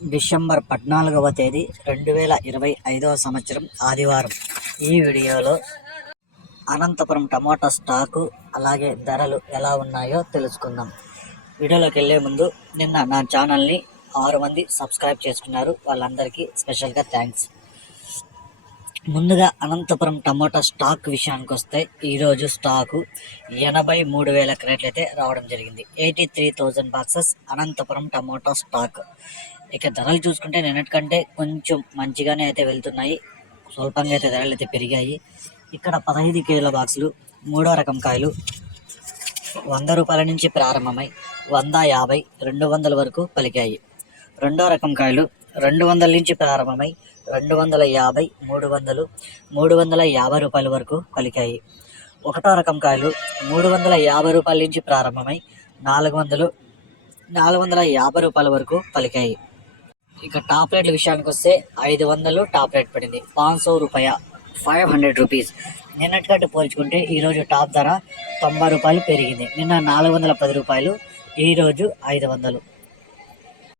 December పద్నాలుగవ తేదీ రెండు వేల ఇరవై ఐదవ సంవత్సరం ఆదివారం. ఈ వీడియోలో అనంతపురం టమాటా స్టాకు అలాగే ధరలు ఎలా ఉన్నాయో తెలుసుకుందాం. వీడియోలోకి వెళ్ళే ముందు నిన్న నా ఛానల్ని ఆరు మంది సబ్స్క్రైబ్ చేసుకున్నారు. వాళ్ళందరికీ స్పెషల్గా థ్యాంక్స్. ముందుగా అనంతపురం టమాటా స్టాక్ విషయానికి వస్తే ఈరోజు స్టాకు ఎనభై మూడు వేల క్రేట్లు అయితే రావడం జరిగింది. Eighty three thousand boxes Anantapuram tomato stock. ఇక ధరలు చూసుకుంటే నిన్నటికంటే కొంచెం మంచిగానే అయితే వెళ్తున్నాయి. స్వల్పంగా అయితే ధరలు అయితే పెరిగాయి. ఇక్కడ పదహైదు కేజీల బాక్సులు మూడో రకం కాయలు వంద రూపాయల నుంచి ప్రారంభమై వంద యాభై రెండు వందల వరకు పలికాయి. రెండో రకం కాయలు రెండు వందల నుంచి ప్రారంభమై రెండు వందల యాభై మూడు వందలు మూడు వందల యాభై రూపాయల వరకు పలికాయి. ఒకటో రకం కాయలు మూడు వందల యాభై రూపాయల నుంచి ప్రారంభమై నాలుగు వందలు నాలుగు వందల యాభై రూపాయల వరకు పలికాయి. ఇక టాప్ రేట్ల విషయానికి వస్తే ఐదు వందలు టాప్ రేట్ పడింది. పాంచ్ సో రూపాయ ఫైవ్ హండ్రెడ్ రూపీస్. నిన్నటికంటే పోల్చుకుంటే ఈరోజు టాప్ ధర తొంభై రూపాయలు పెరిగింది. నిన్న నాలుగు వందల పది రూపాయలు ఈరోజు ఐదు వందలు.